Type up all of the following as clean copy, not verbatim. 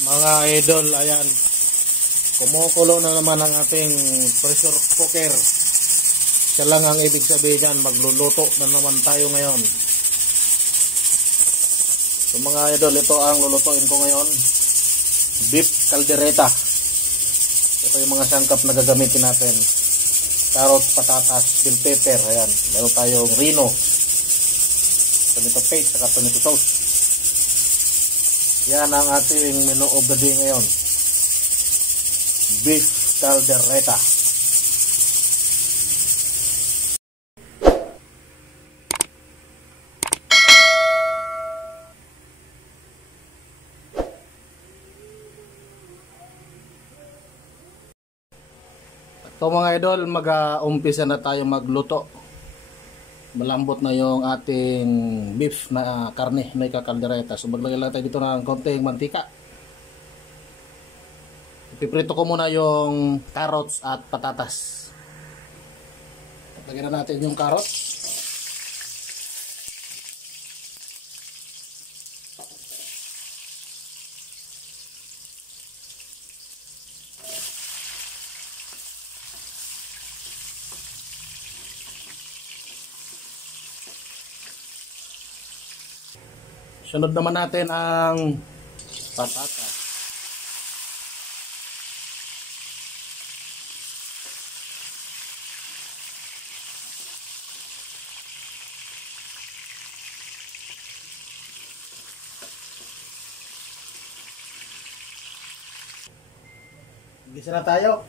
Mga idol, ayan, kumukulo na naman ang ating pressure cooker. Siya lang ang ibig sabihin yan, magluluto na naman tayo ngayon. So mga idol, ito ang lulutuin ko ngayon, beef caldereta. Ito yung mga sangkap na gagamitin natin: carrots, patatas, bell pepper, ayan, meron tayong rino, tomato paste, saka tomato sauce. Yan ang ating menu of the day ngayon, beef caldereta. So mga idol, mag-umpisa na tayo magluto. Malambot na yung ating beef na karne na ikakaldereta. So maglagay lang tayo dito ng konting mantika. Ipiprito ko muna yung carrots at patatas. Lagyan na natin yung carrots. Sunod naman natin ang patatas. Gisa na tayo.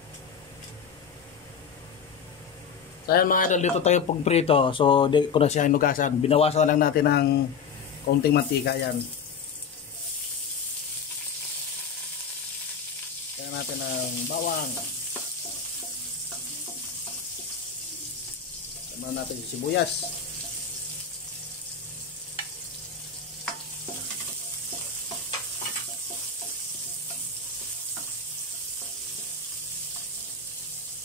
So ayan mga idol, dito tayo pagprito. So di ko na siya hinugasan. Binawasan lang natin ng kaunting mantika yan. Kaya natin ng bawang. Kaya natin yung sibuyas.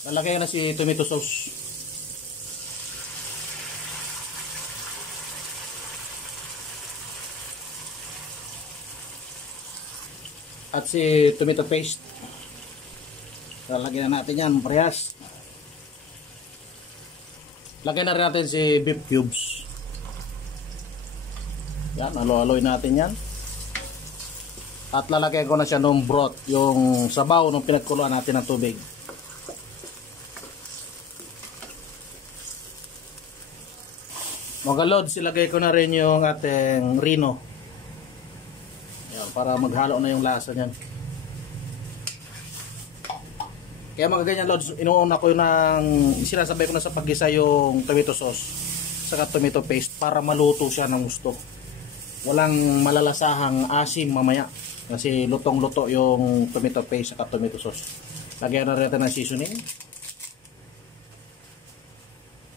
Lalagay na si tomato sauce. At si tomato paste. Lalagyan na natin yan, parehas. Lagyan na rin natin si beef cubes. Yan, halo-haloy natin yan. At lalagyan ko na siya ng broth, yung sabaw nung pinagkuluan natin ng tubig. Mga lods, ilagay ko na rin yung ating rino. Para maghalo na yung lasa niyan. Kaya mga ganyan lods, inuuna ko sinasabay ko na sa paggisa yung tomato sauce saka tomato paste para maluto siya ng gusto. Walang malalasahang asim mamaya kasi lutong-luto yung tomato paste saka tomato sauce. Lagyan na rin natin ng seasoning.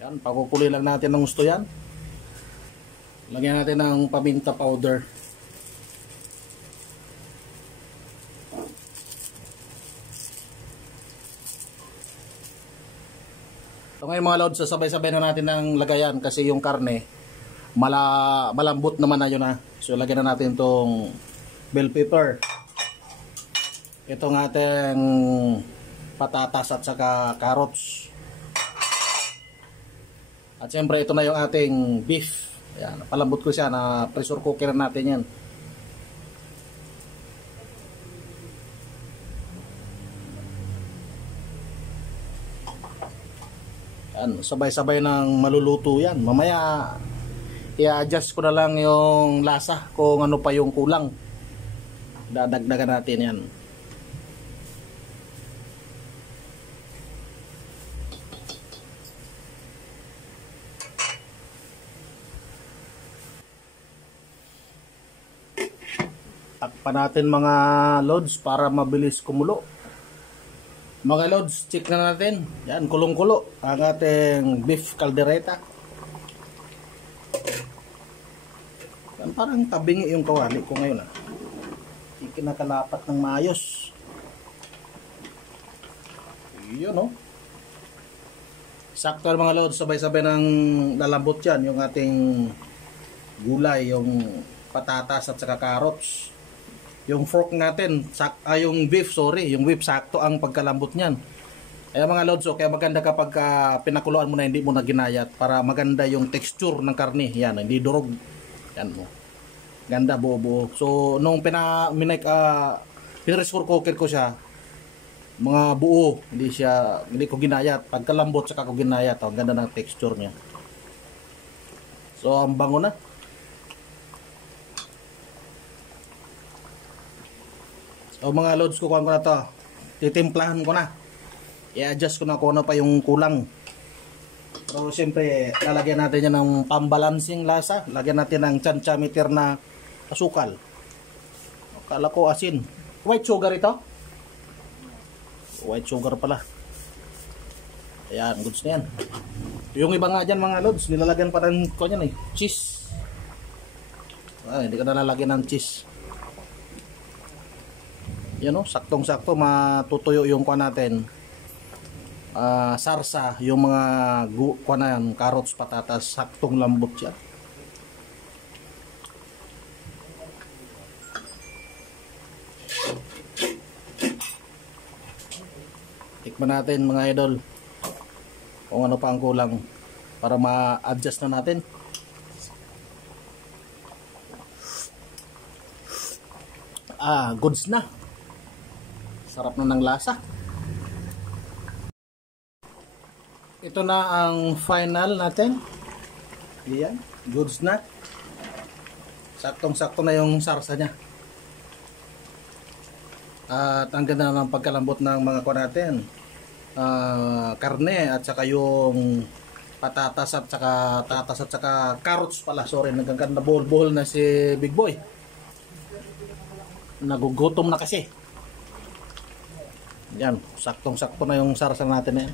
Yan, pakukuloy lang natin ng gusto yan. Lagyan natin ng paminta powder. So ngayon mga lods, sasabay-sabay na natin ng lagayan kasi yung karne malambot naman na yun na. So lagyan na natin itong bell pepper, itong ating patatas at saka carrots, at siyempre ito na yung ating beef. Ayan, palambot ko siya, na pressure cooker natin yan. Sabay-sabay ng maluluto yan. Mamaya i-adjust ko na lang yung lasa kung ano pa yung kulang. Dadagdagan natin yan. Takpan natin mga lods para mabilis kumulo. Mga lods, check na natin. Yan, kulong-kulo ang ating beef caldereta. Yan, parang tabingi yung kawali ko ngayon. Hindi kinakalapat ng maayos. Yun, oh. Sakto mga lods, sabay-sabay ng lalambot yan. Yung ating gulay, yung patatas at saka carrots. yung fork natin, yung beef, yung beef sakto ang pagkalambot niyan. Kaya mga lods, kaya maganda kapag pinakuluan mo na hindi mo na ginayat para maganda yung texture ng karne. Yan, hindi durog. Yan mo. Ganda buo-buo. So nung pinress cooker ko siya, mga buo, hindi ko ginayat. Pagkalambot saka ko ginayat, ang ganda ng texture niya. So ang bango na. So mga loads, kukuha ko na to. Titimplahan ko na. I-adjust ko na kung ano pa yung kulang. Pero siyempre, lalagyan natin yan ng pambalancing lasa. Lagyan natin ng tiyansyameter na asukal. Akala ko asin. White sugar ito? White sugar pala. Ayan, goods na yan. Yung iba nga dyan mga loads, nilalagyan pa ng cheese. Hindi ka nalalagyan ng cheese. Yan o, saktong-sakto matutuyo yung kuha natin. Sarsa, yung mga carrots, patatas, saktong lambot siya. Tikman natin mga idol kung ano pa ang kulang para ma-adjust na natin. Goods na. Sarap na ng lasa. Ito na ang final natin. Ayan, goods na. Saktong-sakto na yung sarsa niya. At ang ganda ng pagkalambot ng mga kuha natin. Karne at saka yung patatas at saka carrots pala. Sorry, nagkaganda buhol-buhol na si Big Boy. Nagugutom na kasi. Yan, saktong-sakto na yung sarsa natin eh.